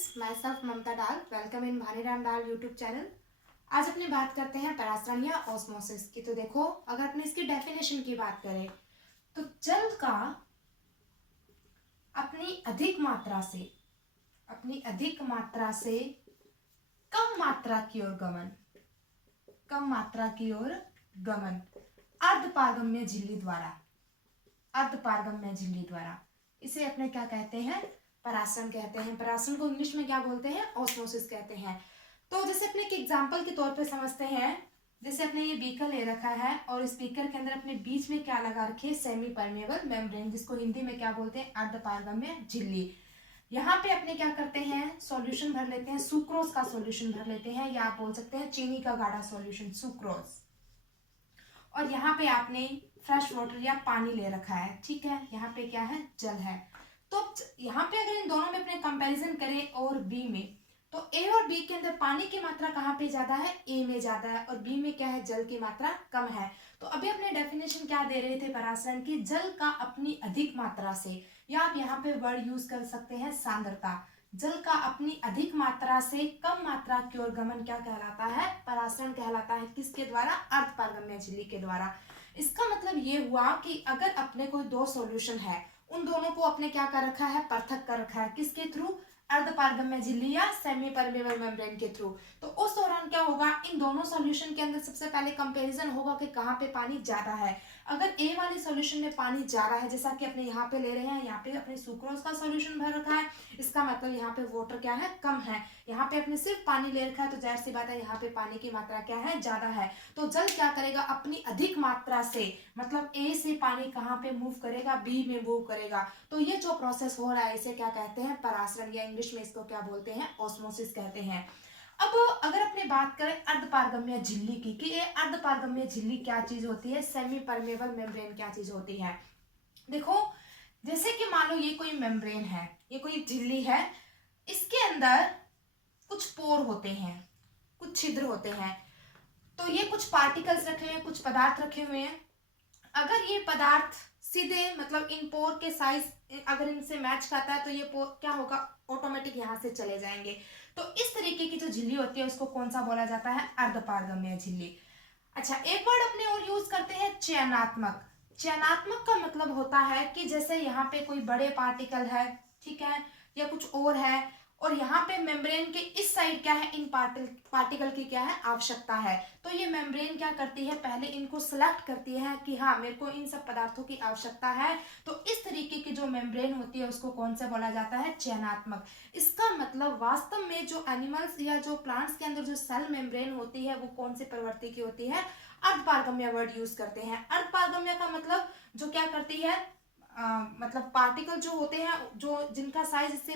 Friends, my self ममता डाल। Welcome in Bhaniram डाल YouTube channel. आज अपनी बात करते हैं परासरण या ऑस्मोसिस की। तो देखो, अगर अपने इसकी डेफिनेशन की बात करें तो जल का अपनी अधिक मात्रा से कम मात्रा की ओर गमन अर्धपारगम्य झिल्ली द्वारा इसे अपने क्या कहते हैं? परासरण कहते हैं। परासरण को इंग्लिश में क्या बोलते हैं? ऑस्मोसिस कहते हैं। तो जैसे अपने एक एग्जांपल के तौर पे समझते हैं। जैसे अपने ये बीकर ले रखा है और इस बीकर के अंदर अपने बीच में क्या लगा रखे? सेमी परमेबल मेम्ब्रेन, जिसको हिंदी में क्या बोलते हैं? अर्धपारगम्य झिल्ली। यहाँ पे अपने क्या करते हैं? सॉल्यूशन भर लेते हैं, सुक्रोज का सॉल्यूशन भर लेते हैं, या आप बोल सकते हैं चीनी का गाढ़ा सॉल्यूशन, सुक्रोज। और यहाँ पे आपने फ्रेश वाटर या पानी ले रखा है, ठीक है। यहाँ पे क्या है? जल है। तो यहाँ पे अगर इन दोनों में अपने कंपैरिजन करें और बी में, तो ए और बी के अंदर पानी की मात्रा कहाँ पे ज्यादा है? ए में ज्यादा है। और बी में क्या है? जल की मात्रा कम है। तो अभी अपने डेफिनेशन क्या दे रहे थे परासरण की? जल का अपनी अधिक मात्रा से, या आप यहाँ पे वर्ड यूज कर सकते हैं सांद्रता। जल का अपनी अधिक मात्रा से कम मात्रा की ओर गमन क्या कहलाता है? परासरण कहलाता है। किसके द्वारा? अर्धपारगम्य झिल्ली के द्वारा। इसका मतलब ये हुआ कि अगर अपने कोई दो सॉल्यूशन है, उन दोनों को अपने क्या कर रखा है? पृथक कर रखा है। किसके थ्रू? अर्धपारगम्य झिल्ली या सेमी परमेबल मेम्ब्रेन के थ्रू। तो उस दौरान क्या होगा? इन दोनों सॉल्यूशन के अंदर सबसे पहले कंपैरिजन होगा कि कहाँ पे पानी ज्यादा है। अगर ए वाले सॉल्यूशन में पानी ज्यादा है, जैसा कि अपने यहाँ पे ले रहे हैं, यहाँ पे अपने सुक्रोज का सॉल्यूशन भर रखा है, इसका मतलब यहाँ पे वाटर क्या है? कम है। यहाँ पे अपने सिर्फ पानी ले रखा है, तो जाहिर सी बात है यहाँ पे पानी की मात्रा क्या है? ज्यादा है। तो जल क्या करेगा? अपनी अधिक मात्रा से, मतलब ए से पानी कहाँ पे मूव करेगा? बी में मूव करेगा। तो ये जो प्रोसेस हो रहा है इसे क्या कहते हैं? परासरण, या इंग्लिश में इसको क्या बोलते हैं? ऑस्मोसिस कहते हैं। अब अगर अपने बात करें अर्धपारगम्य झिल्ली की, कि ये अर्धपारगम्य झिल्ली क्या चीज होती है? सेमी परमेबल मेम्ब्रेन क्या चीज होती है? देखो, जैसे कि मान लो ये कोई मेम्ब्रेन है, ये कोई झिल्ली है, इसके अंदर कुछ पोर होते हैं, कुछ छिद्र होते हैं। तो ये कुछ पार्टिकल्स रखे हुए हैं, कुछ पदार्थ रखे हुए हैं। अगर ये पदार्थ सीधे, मतलब इन पोर के साइज अगर इनसे मैच खाता है, तो ये पोर क्या होगा? ऑटोमेटिक यहाँ से चले जाएंगे। तो इस तरीके की जो झिल्ली होती है उसको कौन सा बोला जाता है? अर्धपारगम्य झिल्ली। अच्छा, एक वर्ड अपने और यूज करते हैं, चयनात्मक। चयनात्मक का मतलब होता है कि जैसे यहाँ पे कोई बड़े पार्टिकल है, ठीक है, या कुछ और है, और यहाँ पे मेम्ब्रेन के इस साइड क्या है? इन पार्टिकल की क्या है? आवश्यकता है। तो ये मेम्ब्रेन क्या करती है? पहले इनको सिलेक्ट करती है कि हाँ, मेरे को इन सब पदार्थों की आवश्यकता है। तो इस तरीके की जो मेम्ब्रेन होती है उसको कौन सा बोला जाता है? चयनात्मक। इसका मतलब वास्तव में जो एनिमल्स या जो प्लांट्स के अंदर जो सेल मेम्ब्रेन होती है वो कौन से प्रवृत्ति की होती है? अर्धपारगम्य वर्ड यूज करते हैं। अर्धपारगम्य का मतलब जो क्या करती है? मतलब पार्टिकल जो होते हैं, जो जिनका साइज इससे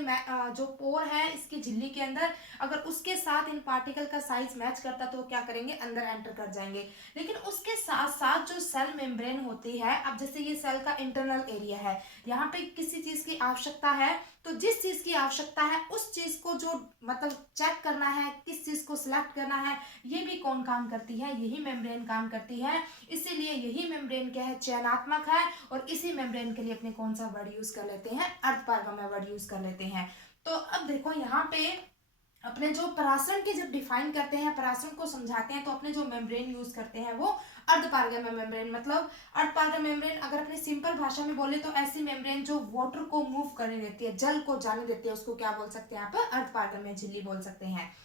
जो पोर है इसकी झिल्ली के अंदर, अगर उसके साथ इन पार्टिकल का साइज मैच करता तो क्या करेंगे? अंदर एंटर कर जाएंगे। लेकिन उसके साथ साथ जो सेल मेम्ब्रेन होती है, अब जैसे ये सेल का इंटरनल एरिया है, यहाँ पे किसी चीज की आवश्यकता है, तो जिस चीज की आवश्यकता है उस चीज को जो मतलब चेक करना है, किस चीज को सिलेक्ट करना है, ये भी कौन काम करती है? यही मेम्ब्रेन काम करती है। इसीलिए यही मेम्ब्रेन क्या है? चयनात्मक है। और इसी मेम्ब्रेन के लिए अपने कौन सा वर्ड यूज कर लेते हैं? अर्धपारगम्य वर्ड यूज कर लेते हैं। तो अब देखो, यहाँ पे अपने जो परासरण की जब डिफाइन करते हैं, परासरण को समझाते हैं, तो अपने जो मेम्ब्रेन यूज करते हैं वो अर्धपारगम्य मेम्ब्रेन। मतलब अर्धपारगम्य मेम्ब्रेन अगर अपनी सिंपल भाषा में बोले तो ऐसी मेम्ब्रेन जो वाटर को मूव करने देती है, जल को जाने देती है, उसको क्या बोल सकते हैं? यहाँ पर अर्धपारगम्य झिल्ली बोल सकते हैं।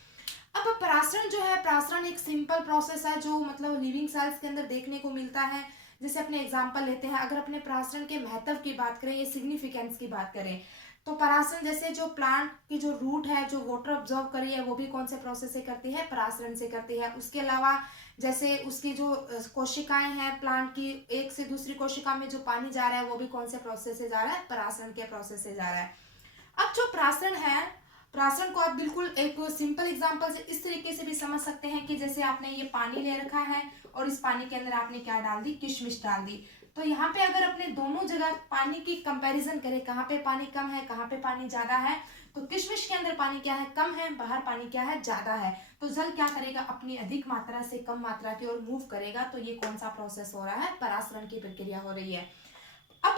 अब परासरण जो है, परासरण एक सिंपल प्रोसेस है जो मतलब लिविंग सेल्स के अंदर देखने को मिलता है। जैसे अपने एग्जांपल लेते हैं, अगर अपने परासरण के महत्व की बात करें, ये सिग्निफिकेंस की बात करें, तो परासरण जैसे जो प्लांट की जो रूट है जो वाटर ऑब्जॉर्व कर रही है, वो भी कौन से प्रोसेस से करती है? परासरण से करती है। उसके अलावा जैसे उसकी जो कोशिकाएं हैं प्लांट की, एक से दूसरी कोशिका में जो पानी जा रहा है वो भी कौन से प्रोसेस से जा रहा है? परासरण के प्रोसेस से जा रहा है। अब जो परासरण है, परासरण को आप बिल्कुल एक सिंपल एग्जांपल से इस तरीके से भी समझ सकते हैं कि जैसे आपने ये पानी ले रखा है और इस पानी के अंदर आपने क्या डाल दी? किशमिश डाल दी। तो यहाँ पे अगर अपने दोनों जगह पानी की कंपैरिजन करें, कहाँ पे पानी कम है, कहाँ पे पानी ज्यादा है, तो किशमिश के अंदर पानी क्या है? कम है, बाहर पानी क्या है? ज्यादा है। तो जल क्या करेगा? अपनी अधिक मात्रा से कम मात्रा की ओर मूव करेगा। तो ये कौन सा प्रोसेस हो रहा है? परासरण की प्रक्रिया हो रही है। अब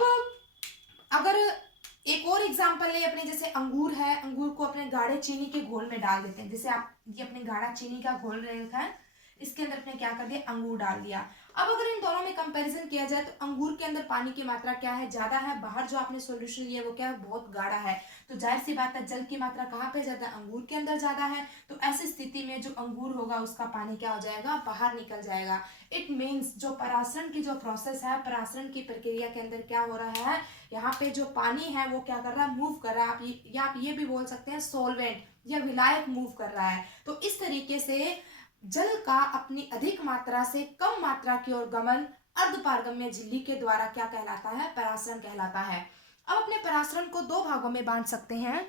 अगर एक और एग्जांपल ले अपने, जैसे अंगूर है, अंगूर को अपने गाढ़े चीनी के घोल में डाल देते हैं। जैसे आप ये अपने गाढ़ा चीनी का घोल रखा है, इसके अंदर अपने क्या कर दिया, अंगूर डाल दिया। अब अगर इन दोनों में कंपैरिजन किया जाए तो अंगूर के अंदर पानी की मात्रा क्या है, ज्यादा है। बाहर जो आपने सॉल्यूशन लिया वो क्या है, बहुत गाढ़ा है। तो जाहिर सी बात है जल की मात्रा कहाँ पे ज्यादा है, अंगूर के अंदर ज्यादा है। तो ऐसी स्थिति में जो अंगूर होगा उसका पानी क्या हो जाएगा, बाहर निकल जाएगा। इट मीन्स जो परासरण की जो प्रोसेस है, परासरण की प्रक्रिया के अंदर क्या हो रहा है, यहाँ पे जो पानी है वो क्या कर रहा है, मूव कर रहा है। आप ये भी बोल सकते हैं सॉल्वेंट या विलायक मूव कर रहा है। तो इस तरीके से जल का अपनी अधिक मात्रा से कम मात्रा की ओर गमन अर्धपारगम्य झिल्ली के द्वारा क्या कहलाता है, परासरण कहलाता है। अब अपने परासरण को दो भागों में बांट सकते हैं।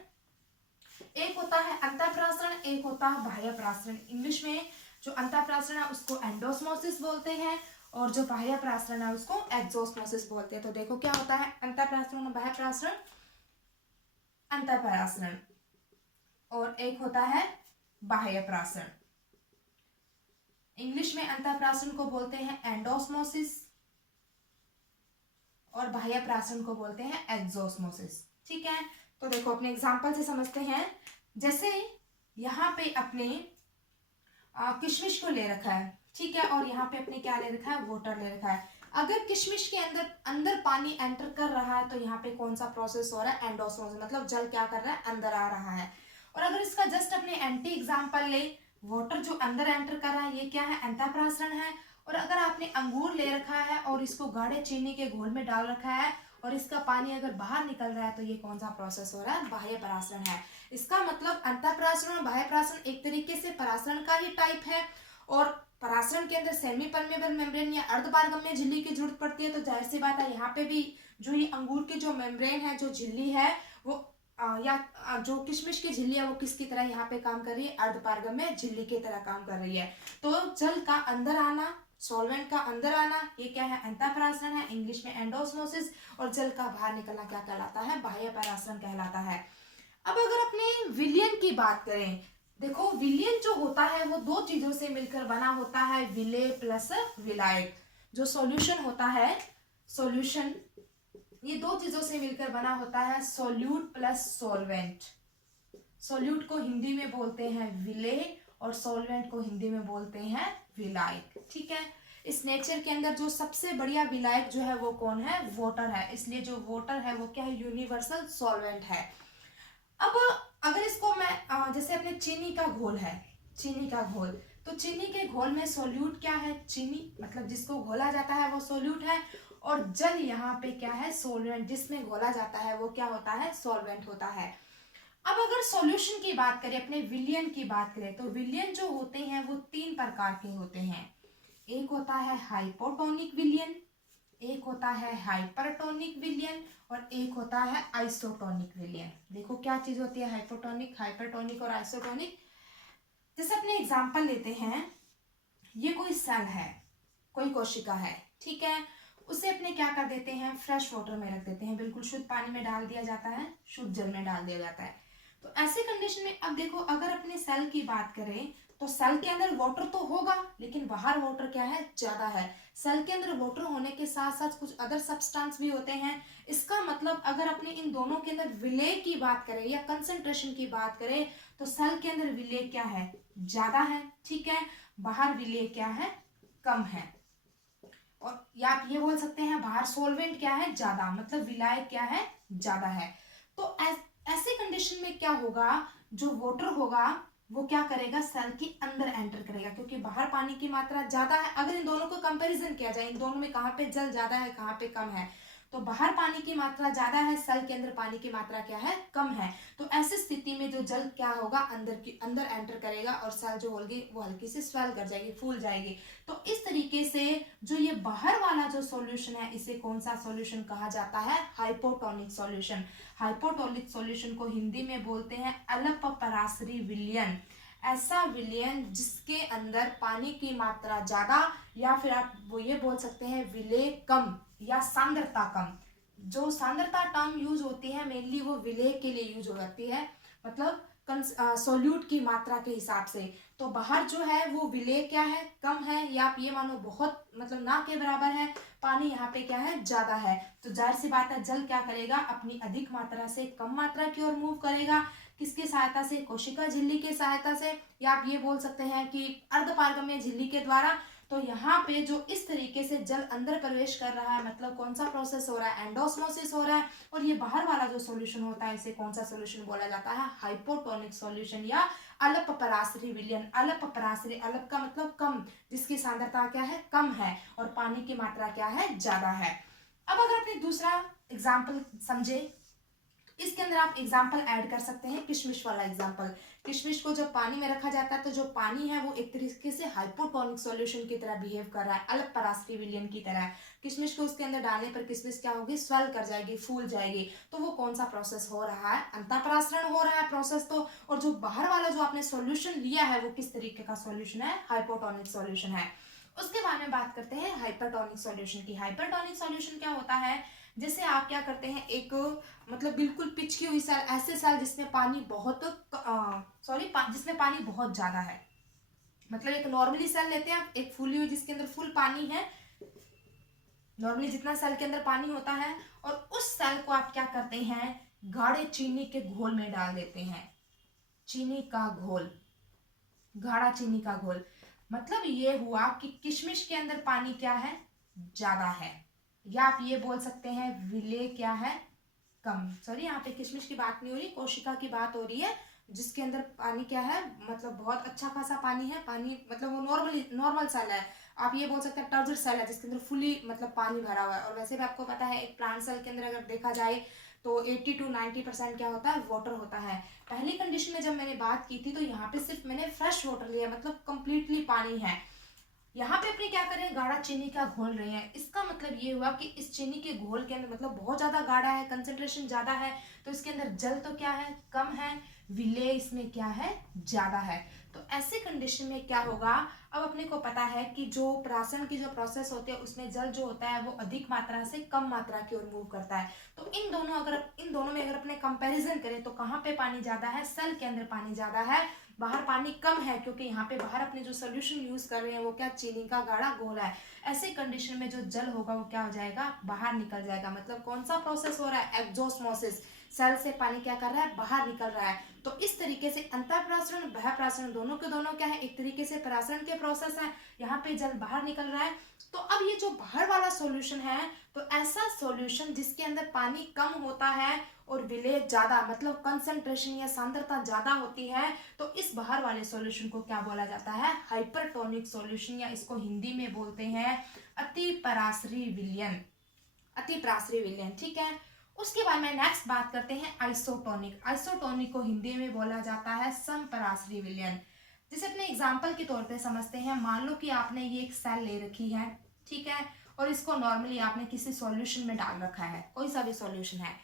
एक होता है अंतःपरासरण, एक होता है बाह्य परासरण। इंग्लिश में जो अंतःपरासरण है उसको एंडोस्मोसिस बोलते हैं, और जो बाह्य परासरण है उसको एक्सोस्मोसिस बोलते हैं। तो देखो क्या होता है अंतःपरासरण और बाह्य परासरण। अंतःपरासरण और एक होता है बाह्य परासरण। इंग्लिश में अंतःपरासरण को बोलते हैं एंडोस्मोसिस और बाह्य परासरण को बोलते हैं एक्सोस्मोसिस। ठीक है, तो देखो अपने एग्जांपल से समझते हैं। जैसे यहाँ पे अपने किशमिश को ले रखा है, ठीक है, और यहाँ पे अपने क्या ले रखा है, वाटर ले रखा है। अगर किशमिश के अंदर अंदर पानी एंटर कर रहा है तो यहाँ पे कौन सा प्रोसेस हो रहा है, एंडोस्मोसिस, मतलब जल क्या कर रहा है, अंदर आ रहा है। और अगर इसका जस्ट अपने एंटी एग्जांपल ले, वाटर जो अंदर एंटर कर रहा है ये क्या है, अंतःपरासरण है। और अगर आपने अंगूर ले रखा है और इसको गाढ़े चीनी के घोल में डाल रखा है और इसका पानी अगर बाहर निकल रहा है तो ये कौन सा प्रोसेस हो रहा है, बाह्य परासरण है। इसका मतलब अंतःपरासरण और बाह्य परासरण एक तरीके से परासरण का ही टाइप है। और परासरण के अंदर सेमी परमेबल मेम्ब्रेन या अर्धपारगम्य झिल्ली की जरूरत पड़ती है। तो जाहिर सी बात है यहाँ पे भी जो ये अंगूर की जो मेम्ब्रेन है, जो झिल्ली है, वो जो किशमिश की झिल्ली है वो किसकी तरह यहाँ पे काम कर रही है, अर्धपारगम्य झिल्ली की तरह काम कर रही है। तो जल का अंदर आना, सॉल्वेंट का अंदर आना, ये क्या है, अंतःपरासरण है, इंग्लिश में एंडोस्मोसिस। और जल का बाहर निकलना क्या कहलाता है, बाह्य परासरण कहलाता है। अब अगर अपने विलयन की बात करें, देखो विलयन जो होता है वो दो चीजों से मिलकर बना होता है, विलेय प्लस विलायक। जो सॉल्यूशन होता है, सॉल्यूशन ये दो चीजों से मिलकर बना होता है, सोल्यूट प्लस सॉल्वेंट। सोल्यूट को हिंदी में बोलते हैं विलेय और सॉल्वेंट को हिंदी में बोलते हैं विलायक। ठीक है, इस नेचर के अंदर जो सबसे बढ़िया विलायक जो है वो कौन है, वाटर है। इसलिए जो वाटर है वो क्या है, यूनिवर्सल सॉल्वेंट है। अब अगर इसको मैं जैसे अपने चीनी का घोल है, चीनी का घोल, तो चीनी के घोल में सोल्यूट क्या है, चीनी, मतलब जिसको घोला जाता है वो सोल्यूट है। और जल यहाँ पे क्या है, सॉल्वेंट, जिसमें घोला जाता है वो क्या होता है, सॉल्वेंट होता है। अब अगर सॉल्यूशन की बात करें, अपने विलयन की बात करें, तो विलयन जो होते हैं वो तीन प्रकार के होते हैं। एक होता है हाइपोटोनिक विलयन, एक होता है हाइपरटोनिक विलयन, और एक होता है आइसोटोनिक विलयन। देखो क्या चीज होती है हाइपोटोनिक, हाइपरटोनिक और आइसोटोनिक। जैसे अपने एग्जांपल लेते हैं, ये कोई सेल है, कोई कोशिका है, ठीक है, उसे अपने क्या कर देते हैं, फ्रेश वाटर में रख देते हैं, बिल्कुल शुद्ध पानी में डाल दिया जाता है, शुद्ध जल में डाल दिया जाता है। तो ऐसे कंडीशन में अब देखो अगर अपने सेल की बात करें तो सेल के अंदर वाटर तो होगा लेकिन बाहर वाटर क्या है, ज्यादा है। सेल के अंदर वाटर होने के साथ साथ कुछ अदर सब्सटेंस भी होते हैं। इसका मतलब अगर अपने इन दोनों के अंदर विलेय की बात करें या कंसंट्रेशन की बात करें तो सेल के अंदर विलेय क्या है, ज्यादा है, ठीक है, बाहर विलेय क्या है, कम है। और या आप ये बोल सकते हैं बाहर सॉल्वेंट क्या है, ज्यादा, मतलब विलायक क्या है, ज्यादा है। तो ऐसे कंडीशन में क्या होगा, जो वाटर होगा वो क्या करेगा, सेल के अंदर एंटर करेगा, क्योंकि बाहर पानी की मात्रा ज्यादा है। अगर इन दोनों को कंपैरिजन किया जाए, इन दोनों में कहाँ पे जल ज्यादा है, कहाँ पे कम है, तो बाहर पानी की मात्रा ज्यादा है, सेल के अंदर पानी की मात्रा क्या है, कम है। तो ऐसी स्थिति में जो जल क्या होगा, अंदर एंटर करेगा और सेल जो होगी वो हल्की सी स्वेल कर जाएगी, फूल जाएगी। तो इस तरीके से जो ये बाहर वाला जो सॉल्यूशन है इसे कौन सा सॉल्यूशन कहा जाता है, हाइपोटोनिक सॉल्यूशन। हाइपोटोनिक सॉल्यूशन को हिंदी में बोलते हैं अल्प पराशरी विलयन। ऐसा विलयन जिसके अंदर पानी की मात्रा ज्यादा, या फिर आप वो ये बोल सकते हैं विलेय कम या सांद्रता कम। जो सांद्रता टर्म यूज होती है मेनली वो विलेय के लिए यूज हो जाती है। मतलब सोल्यूट की मात्रा के हिसाब से। तो बाहर जो है वो विलेय क्या है, कम है, या आप ये मानो बहुत मतलब ना के बराबर है, पानी यहाँ पे क्या है, ज्यादा है। तो जाहिर सी बात है जल क्या करेगा, अपनी अधिक मात्रा से कम मात्रा की ओर मूव करेगा। किसकी सहायता से, कोशिका झिल्ली की सहायता से, या आप ये बोल सकते हैं कि अर्धपारगम्य झिल्ली के द्वारा। तो यहाँ पे जो इस तरीके से जल अंदर प्रवेश कर रहा है, मतलब कौन सा प्रोसेस हो रहा है, एंडोस्मोसिस हो रहा है। और ये बाहर वाला जो सॉल्यूशन होता है, इसे कौन सा सॉल्यूशन बोला जाता है, हाइपोटोनिक सॉल्यूशन या अल्प पराश्रयी विलयन। अल्प पराश्रयी, अल्प का मतलब कम, जिसकी सांद्रता क्या है, कम है, और पानी की मात्रा क्या है, ज्यादा है। अब अगर अपने दूसरा एग्जाम्पल समझे, इसके अंदर आप एग्जाम्पल ऐड कर सकते हैं, किशमिश वाला एग्जाम्पल। किशमिश को जब पानी में रखा जाता है तो जो पानी है वो एक तरीके से हाइपोटोनिक सॉल्यूशन की तरह बिहेव कर रहा है, अल्प पराश्रयी विलयन की तरह। किशमिश को उसके अंदर डालने पर किशमिश क्या होगी, स्वेल कर जाएगी, फूल जाएगी। तो वो कौन सा प्रोसेस हो रहा है, अंतःपरासरण हो रहा है प्रोसेस। तो और जो बाहर वाला जो आपने सॉल्यूशन लिया है वो किस तरीके का सॉल्यूशन है, हाइपोटोनिक सॉल्यूशन है। उसके बाद में बात करते हैं हाइपरटोनिक सॉल्यूशन की। हाइपरटोनिक सॉल्यूशन क्या होता है, जैसे आप क्या करते हैं, एक मतलब बिल्कुल पिचकी हुई सेल, ऐसे सेल जिसमें पानी बहुत जिसमें पानी बहुत ज्यादा है। मतलब एक नॉर्मली सेल लेते हैं आप, एक फूली हुई जिसके अंदर फुल पानी है, नॉर्मली जितना सेल के अंदर पानी होता है, और उस सेल को आप क्या करते हैं, गाढ़े चीनी के घोल में डाल देते हैं। चीनी का घोल, गाढ़ा चीनी का घोल। मतलब ये हुआ कि किशमिश के अंदर पानी क्या है, ज्यादा है, या आप ये बोल सकते हैं विलेय क्या है, कम। सॉरी, यहाँ पे किशमिश की बात नहीं हो रही, कोशिका की बात हो रही है, जिसके अंदर पानी क्या है, मतलब बहुत अच्छा खासा पानी है। पानी मतलब वो नॉर्मल सेल है, आप ये बोल सकते हैं टर्जर सेल है, जिसके अंदर फुली मतलब पानी भरा हुआ है। और वैसे भी आपको पता है एक प्लांट सेल के अंदर अगर देखा जाए तो 80 to 90% क्या होता है, वाटर होता है। पहली कंडीशन में जब मैंने बात की थी तो यहाँ पे सिर्फ मैंने फ्रेश वाटर लिया, मतलब कंप्लीटली पानी है। यहाँ पे अपने क्या करें, गाढ़ा चीनी का घोल रहे हैं। इसका मतलब ये हुआ कि इस चीनी के घोल के अंदर मतलब बहुत ज्यादा गाढ़ा है, कंसेंट्रेशन ज्यादा है, तो इसके अंदर जल तो क्या है, कम है, विलेय इसमें क्या है, ज्यादा है। तो ऐसे कंडीशन में क्या होगा, अब अपने को पता है कि जो प्राशन की जो प्रोसेस होती है उसमें जल जो होता है वो अधिक मात्रा से कम मात्रा की ओर मूव करता है। तो इन दोनों में अगर अपने कंपैरिजन करें तो कहाँ पे पानी ज्यादा है, सेल के अंदर पानी ज्यादा है, बाहर पानी कम है, क्योंकि यहाँ पे बाहर अपने जो सोल्यूशन यूज कर रहे हैं वो क्या, चीनी का गाढ़ा घोल है। ऐसे कंडीशन में जो जल होगा वो क्या हो जाएगा, बाहर निकल जाएगा। मतलब कौन सा प्रोसेस हो रहा है, एक्सोस्मोसिस, सेल से पानी क्या कर रहा है, बाहर निकल रहा है। तो इस तरीके से अंतःपरासरण बाह्यपरासरण दोनों के दोनों क्या है, एक तरीके से परासरण के प्रोसेस है, यहाँ पे जल बाहर निकल रहा है। तो अब ये जो बाहर वाला सॉल्यूशन है, तो ऐसा सॉल्यूशन जिसके अंदर पानी कम होता है और विलेय ज्यादा, मतलब कंसंट्रेशन या सांद्रता ज्यादा होती है, तो इस बाहर वाले सॉल्यूशन को क्या बोला जाता है, हाइपरटोनिक सॉल्यूशन, या इसको हिंदी में बोलते हैं अति पराश्रयी विलयन, अति पराश्रयी विलयन। ठीक है। उसके बाद में नेक्स्ट बात करते हैं आइसोटोनिक। आइसोटोनिक को हिंदी में बोला जाता है समपराश्रयी विलयन। जैसे अपने एग्जाम्पल के तौर पे समझते हैं, मान लो कि आपने ये एक सेल ले रखी है, ठीक है, और इसको नॉर्मली आपने किसी सॉल्यूशन में डाल रखा है, कोई सा भी सॉल्यूशन है।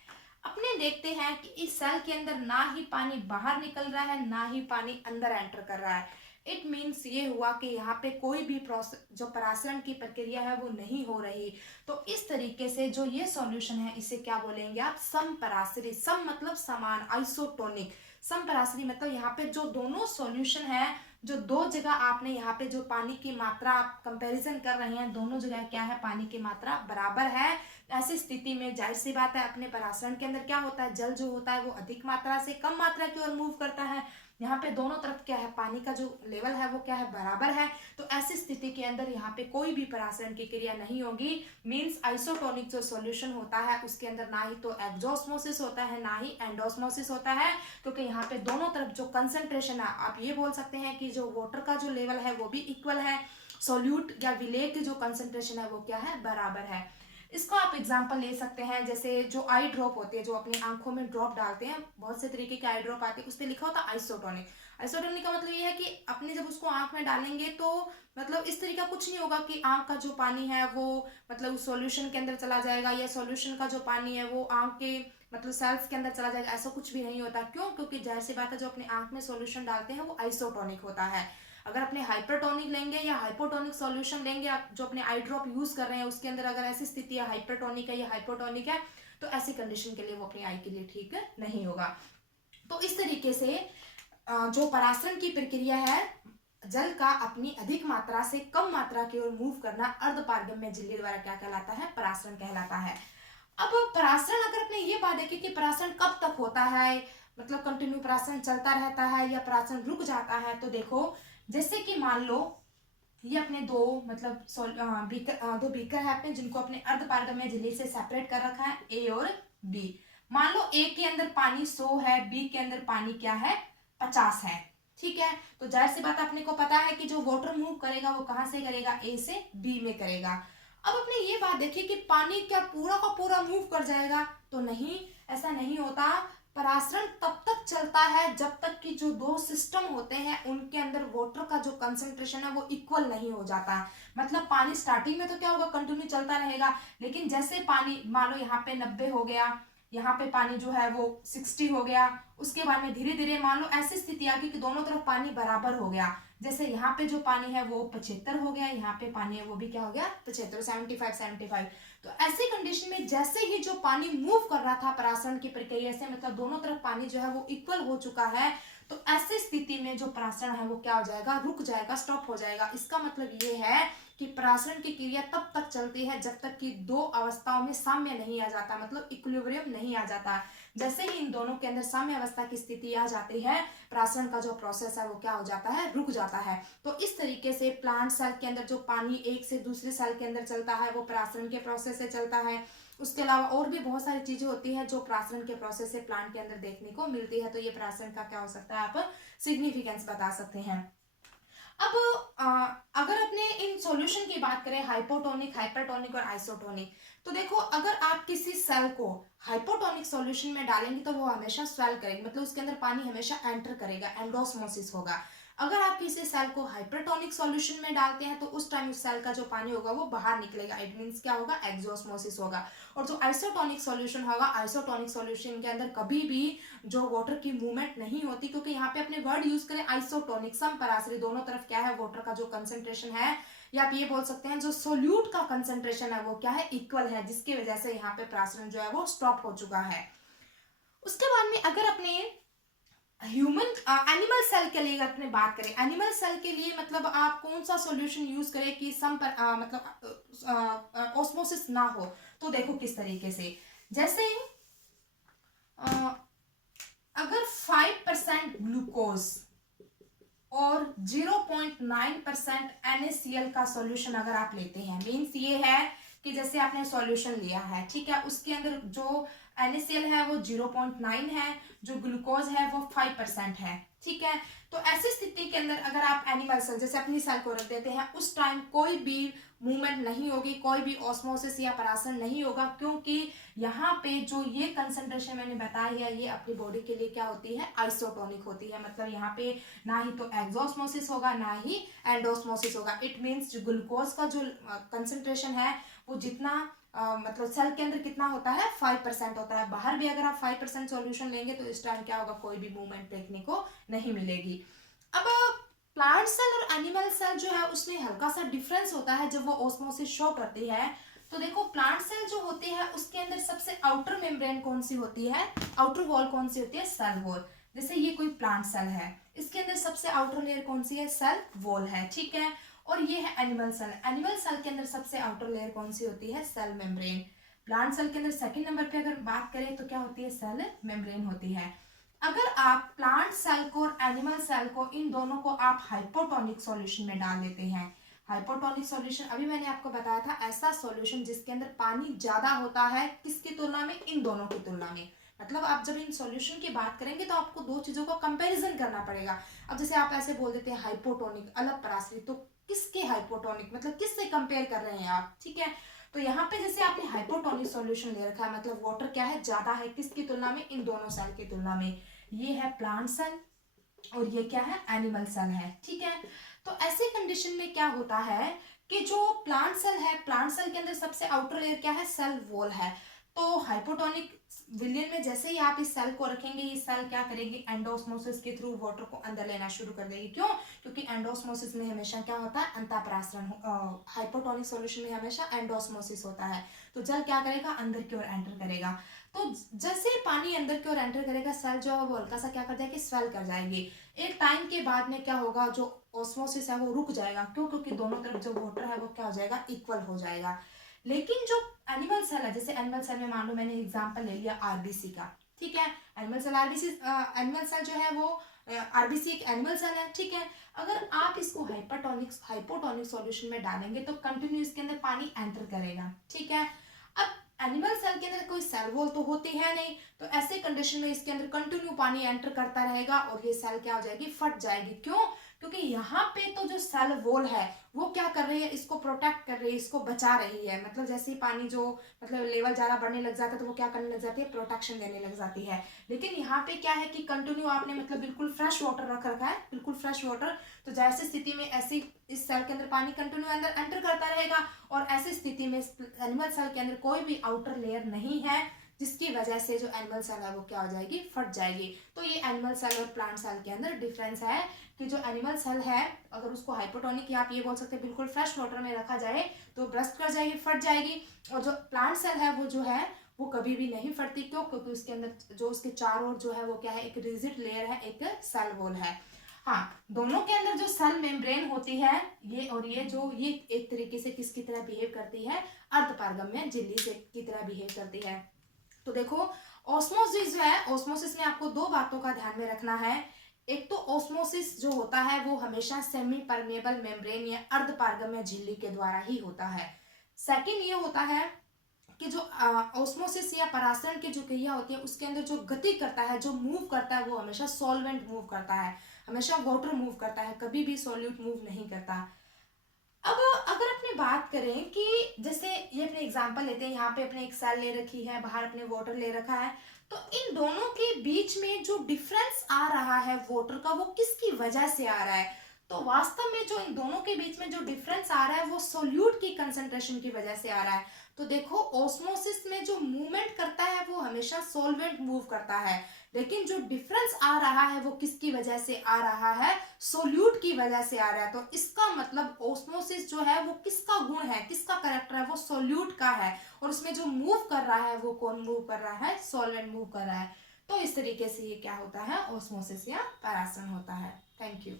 अपने देखते हैं कि इस सेल के अंदर ना ही पानी बाहर निकल रहा है, ना ही पानी अंदर एंटर कर रहा है। इट मीन्स ये हुआ कि यहाँ पे कोई भी प्रोसेस, जो परासरण की प्रक्रिया है वो नहीं हो रही। तो इस तरीके से जो ये सॉल्यूशन है इसे क्या बोलेंगे आप, समपराश्रयी। सम मतलब समान, आइसोटोनिक। समपराश्रयी मतलब यहाँ पे जो दोनों सॉल्यूशन है, जो दो जगह आपने यहाँ पे जो पानी की मात्रा आप कंपैरिजन कर रहे हैं, दोनों जगह क्या है, पानी की मात्रा बराबर है। ऐसी स्थिति में जाहिर सी बात है अपने परासरण के अंदर क्या होता है, जल जो होता है वो अधिक मात्रा से कम मात्रा की ओर मूव करता है। यहाँ पे दोनों तरफ क्या है, पानी का जो लेवल है वो क्या है, बराबर है। तो ऐसी स्थिति के अंदर यहाँ पे कोई भी परासरण की क्रिया नहीं होगी। मीन्स आइसोटोनिक जो सॉल्यूशन होता है उसके अंदर ना ही तो एक्सोस्मोसिस होता है, ना ही एंडोस्मोसिस होता है, क्योंकि यहाँ पे दोनों तरफ जो कंसंट्रेशन है, आप ये बोल सकते हैं कि जो वाटर का जो लेवल है वो भी इक्वल है, सोल्यूट या विलेय की जो कंसंट्रेशन है वो क्या है, बराबर है। इसको आप एग्जांपल ले सकते हैं, जैसे जो आई ड्रॉप होती है, जो अपनी आंखों में ड्रॉप डालते हैं, बहुत से तरीके के आई ड्रॉप आते हैं, उस पर लिखा होता है आइसोटोनिक। आइसोटोनिक का मतलब ये है कि अपने जब उसको आंख में डालेंगे तो मतलब इस तरीका कुछ नहीं होगा कि आंख का जो पानी है वो मतलब उस सॉल्यूशन के अंदर चला जाएगा, या सॉल्यूशन का जो पानी है वो आंख के मतलब सेल्स के अंदर चला जाएगा, ऐसा कुछ भी नहीं होता। क्यों? क्योंकि जाहिर सी बात है जो अपने आंख में सॉल्यूशन डालते हैं वो आइसोटोनिक होता है। अगर अपने हाइपरटोनिक लेंगे या हाइपोटोनिक सॉल्यूशन लेंगे, आप जो अपने आई ड्रॉप यूज कर रहे हैं उसके अंदर अगर ऐसी स्थिति है, हाइपरटोनिक है या हाइपोटोनिक है, तो ऐसी कंडीशन के लिए वो अपनी आई के लिए ठीक नहीं होगा। तो इस तरीके से जो परासरण की प्रक्रिया है, जल का अपनी अधिक मात्रा से कम मात्रा की ओर मूव करना अर्धपारगम्य झिल्ली द्वारा क्या कहलाता है? परासरण कहलाता है। अब परासरण अगर अपने ये बात देखिए कि परासरण कब तक होता है, मतलब कंटिन्यू परासरण चलता रहता है या परासरण रुक जाता है, तो देखो जैसे कि मान लो ये अपने दो मतलब दो बीकर है अपने, जिनको अपने अर्धपारगम्य झिल्ली से सेपरेट कर रखा है, ए और बी। मान लो ए के अंदर पानी 100 है, बी के अंदर पानी क्या है? 50 है। ठीक है, तो जाहिर सी बात अपने को पता है कि जो वाटर मूव करेगा वो कहां से करेगा? ए से बी में करेगा। अब अपने ये बात देखिए कि पानी क्या पूरा का पूरा मूव कर जाएगा? तो नहीं, ऐसा नहीं होता। परासरण तब तक चलता है जब तक कि जो दो सिस्टम होते हैं उनके अंदर वाटर का जो कंसंट्रेशन है वो इक्वल नहीं हो जाता। मतलब पानी स्टार्टिंग में तो क्या होगा? कंटिन्यू चलता रहेगा, लेकिन जैसे पानी मान लो यहाँ पे 90 हो गया, यहाँ पे पानी जो है वो 60 हो गया, उसके बाद में धीरे धीरे मान लो ऐसी स्थिति आ गई कि दोनों तरफ पानी बराबर हो गया। जैसे यहाँ पे जो पानी है वो 75 हो गया, यहाँ पे पानी है वो भी क्या हो गया? 75, 75। तो ऐसी कंडीशन में जैसे ही जो पानी मूव कर रहा था परासरण की प्रक्रिया से, मतलब दोनों तरफ पानी जो है वो इक्वल हो चुका है, तो ऐसी स्थिति में जो परासरण है वो क्या हो जाएगा? रुक जाएगा, स्टॉप हो जाएगा। इसका मतलब ये है कि परासरण की क्रिया तब तक चलती है जब तक कि दो अवस्थाओं में साम्य नहीं आ जाता, मतलब इक्विलिब्रियम नहीं आ जाता। जैसे ही इन दोनों के अंदर साम्य अवस्था की स्थिति आ जाती है, परासरण का जो प्रोसेस है वो क्या हो जाता है? रुक जाता है। तो इस तरीके से प्लांट सेल के अंदर जो पानी एक से दूसरे सेल के अंदर चलता है वो परासरण के प्रोसेस से चलता है। उसके अलावा और भी बहुत सारी चीजें होती है जो परासरण के प्रोसेस से प्लांट के अंदर देखने को मिलती है। तो ये परासरण का क्या हो सकता है? आप सिग्निफिकेंस बता सकते हैं। अब अगर अपने इन सॉल्यूशन की बात करें, हाइपोटोनिक, हाइपरटोनिक और आइसोटोनिक, तो देखो अगर आप किसी सेल को हाइपोटोनिक सॉल्यूशन में डालेंगे तो वो हमेशा स्वेल करेगी, मतलब उसके अंदर पानी हमेशा एंटर करेगा, एंडोस्मोसिस होगा। अगर आप किसी सेल को हाइपरटोनिक सॉल्यूशन में डालते हैं तो उस टाइम उस सेल का जो पानी होगा वो बाहर निकलेगा, इट मींस क्या होगा? एक्सोस्मोसिस होगा। और जो आइसोटोनिक सॉल्यूशन होगा, आइसोटोनिक सॉल्यूशन के अंदर कभी भी जो वाटर की मूवमेंट नहीं होती, क्योंकि यहाँ पे अपने वर्ड यूज करें आइसोटोनिक, समपरासरी, दोनों तरफ क्या है? वाटर का जो कंसंट्रेशन है, या आप ये बोल सकते हैं जो सोल्यूट का कंसंट्रेशन है वो क्या है? इक्वल है, जिसकी वजह से यहाँ पे परासरण जो है वो स्टॉप हो चुका है। उसके बाद में अगर अपने ह्यूमन एनिमल सेल के लिए अगर अपने बात करें, एनिमल सेल के लिए मतलब आप कौन सा सॉल्यूशन यूज करें कि मतलब ऑस्मोसिस ना हो, तो देखो किस तरीके से, जैसे अगर 5% ग्लूकोज और 0.9% NaCl का सॉल्यूशन अगर आप लेते हैं, मीन्स ये है कि जैसे आपने सॉल्यूशन लिया है, ठीक है, उसके अंदर जो NaCl है वो 0.9 है, जो ग्लूकोज है वो 5% है, ठीक है। तो ऐसी स्थिति के अंदर अगर आप एनिमल सेल जैसे अपनी सेल को रख देते हैं, उस टाइम कोई भी मूवमेंट नहीं होगी, कोई भी ऑस्मोसिस या परासरण नहीं होगा, क्योंकि यहाँ पे जो ये कंसंट्रेशन मैंने बताई है ये अपनी बॉडी के लिए क्या होती है? आइसोटोनिक होती है। मतलब यहाँ पे ना ही तो एक्सोस्मोसिस होगा ना ही एंडोस्मोसिस होगा। इट मीन्स जो ग्लूकोज का जो कंसंट्रेशन है वो जितना मतलब सेल के अंदर कितना होता है? 5% होता है। बाहर भी अगर आप 5% सॉल्यूशन लेंगे तो इस टाइम क्या होगा? कोई भी मूवमेंट देखने को नहीं मिलेगी। अब प्लांट सेल और एनिमल सेल जो है उसमें हल्का सा डिफरेंस होता है जब वो ऑस्मोसिस शो करती है। तो देखो प्लांट सेल जो होती है उसके अंदर सबसे आउटर मेम्ब्रेन कौन सी होती है? आउटर वॉल कौन सी होती है? Cell wall. जैसे ये कोई प्लांट सेल है, इसके अंदर सबसे आउटर लेयर कौन सी है? सेल वॉल है, ठीक है। और ये है एनिमल सेल। एनिमल सेल के अंदर सबसे आउटर लेयर कौन सी होती है? Cell membrane. प्लांट सेल के अंदर सेकंड नंबर पे अगर बात करें तो क्या होती है? सेल मेम्ब्रेन होती है। अगर आप प्लांट सेल को और एनिमल सेल को, इन दोनों को आप हाइपोटोनिक सॉल्यूशन में डाल देते हैं, हाइपोटोनिक सॉल्यूशन अभी मैंने आपको बताया था, ऐसा सॉल्यूशन जिसके अंदर पानी ज्यादा होता है, किसकी तुलना में? इन दोनों की तुलना में। मतलब आप जब इन सॉल्यूशन की बात करेंगे तो आपको दो चीजों का कंपैरिजन करना पड़ेगा। अब जैसे आप ऐसे बोल देते हैं हाइपोटोनिक, अलग परासरी, तो किसके हाइपोटोनिक, मतलब किससे कंपेयर कर रहे हैं आप, ठीक है। तो यहाँ पे जैसे आपने हाइपोटोनिक सॉल्यूशन ले रखा है, मतलब वाटर क्या है? ज्यादा है, किसकी तुलना में? इन दोनों सेल की तुलना में। ये है प्लांट सेल और ये क्या है? एनिमल सेल है, ठीक है। तो ऐसे कंडीशन में क्या होता है कि जो प्लांट सेल है, प्लांट सेल के अंदर सबसे आउटर लेयर क्या है? सेल वॉल है। तो हाइपोटोनिक विलियन में जैसे ही आप इस सेल को रखेंगे, ये सेल क्या करेगी? एंडोस्मोसिस के थ्रू वाटर को अंदर लेना शुरू कर देगी। क्यों? क्योंकि एंडोस्मोसिस में हमेशा क्या होता है? अंतःपरासरण। हाइपोटोनिक सॉल्यूशन में हमेशा एंडोस्मोसिस होता है। तो जल क्या करेगा? अंदर की ओर एंटर करेगा। तो जैसे ही पानी अंदर की ओर एंटर करेगा, सेल जो है वो हल्का सा क्या कर जाएगी, स्वेल कर जाएगी। एक टाइम के बाद में क्या होगा, जो ऑस्मोसिस है वो रुक जाएगा। क्यों? क्योंकि दोनों तरफ जो वाटर है वो क्या हो जाएगा, इक्वल हो जाएगा। लेकिन जो एनिमल सेल है, जैसे एनिमल सेल में मान लो मैंने एग्जांपल ले लिया आरबीसी का, ठीक है। Animal cell RBC, animal cell जो है वो आरबीसी एक एनिमल सेल है, ठीक है। अगर आप इसको हाइपोटोनिक सॉल्यूशन में डालेंगे तो कंटिन्यू इसके अंदर पानी एंटर करेगा, ठीक है। अब एनिमल सेल के अंदर कोई सेल वॉल तो होती है नहीं, तो ऐसे कंडीशन में इसके अंदर कंटिन्यू पानी एंटर करता रहेगा और ये सेल क्या हो जाएगी, फट जाएगी। क्यों? क्योंकि यहाँ पे तो जो सेल वॉल है वो क्या कर रही है, इसको प्रोटेक्ट कर रही है, इसको बचा रही है। मतलब जैसे ही पानी जो मतलब लेवल ज्यादा बढ़ने लग जाता है तो वो क्या करने लग जाती है, प्रोटेक्शन देने लग जाती है। लेकिन यहाँ पे क्या है कि कंटिन्यू आपने मतलब बिल्कुल फ्रेश वाटर रख रखा है, बिल्कुल फ्रेश वाटर। तो जैसी स्थिति में ऐसी इस सेल के अंदर पानी कंटिन्यू अंदर एंटर करता रहेगा, और ऐसी स्थिति में एनिमल सेल के अंदर कोई भी आउटर लेयर नहीं है, जिसकी वजह से जो एनिमल सेल है वो क्या हो जाएगी, फट जाएगी। तो ये एनिमल सेल और प्लांट सेल के अंदर डिफरेंस है कि जो एनिमल सेल है अगर उसको हाइपोटोनिक या आप ये बोल सकते हैं बिल्कुल फ्रेश वाटर में रखा जाए तो ब्रस्ट कर जाएगी, फट जाएगी। और जो प्लांट सेल है वो जो है वो कभी भी नहीं फटती। क्यों? क्योंकि उसके अंदर जो उसके चारों ओर जो है वो क्या है, एक रिजिड लेयर है, एक सेल वॉल है। हाँ, दोनों के अंदर जो सेल मेम्ब्रेन होती है ये और ये एक तरीके से किसकी तरह बिहेव करती है, अर्धपारगम्य झिल्ली से की तरह बिहेव करती है। तो देखो ऑस्मोसिस जो है, ऑस्मोसिस में आपको दो बातों का ध्यान में रखना है। एक तो ऑस्मोसिस जो होता है वो हमेशा सेमी परमेबल मेम्ब्रेन या अर्धपारगम्य झिल्ली के द्वारा ही होता है। सेकंड ये होता है कि जो ऑस्मोसिस या परासरण की जो क्रिया होती है उसके अंदर जो गति करता है, जो मूव करता है, वो हमेशा सॉल्वेंट मूव करता है, हमेशा वाटर मूव करता है, कभी भी सॉल्यूट मूव नहीं करता। अब अगर अपनी बात करें कि जैसे ये अपने एग्जांपल लेते हैं, यहाँ पे अपने एक सेल ले रखी है, बाहर अपने वाटर ले रखा है, तो इन दोनों के बीच में जो डिफरेंस आ रहा है वाटर का वो किसकी वजह से आ रहा है? तो वास्तव में जो इन दोनों के बीच में जो डिफरेंस आ रहा है वो सोल्यूट की कंसंट्रेशन की वजह से आ रहा है। तो देखो ऑस्मोसिस में जो मूवमेंट करता है वो हमेशा सॉल्वेंट मूव करता है, लेकिन जो डिफरेंस आ रहा है वो किसकी वजह से आ रहा है, सोल्यूट की वजह से आ रहा है। तो इसका मतलब ऑस्मोसिस जो है वो किसका गुण है, किसका करेक्टर है, वो सोल्यूट का है। और उसमें जो मूव कर रहा है वो कौन मूव कर रहा है, सॉल्वेंट मूव कर रहा है। तो इस तरीके से ये क्या होता है, ऑस्मोसिस या परासरण होता है। Thank you.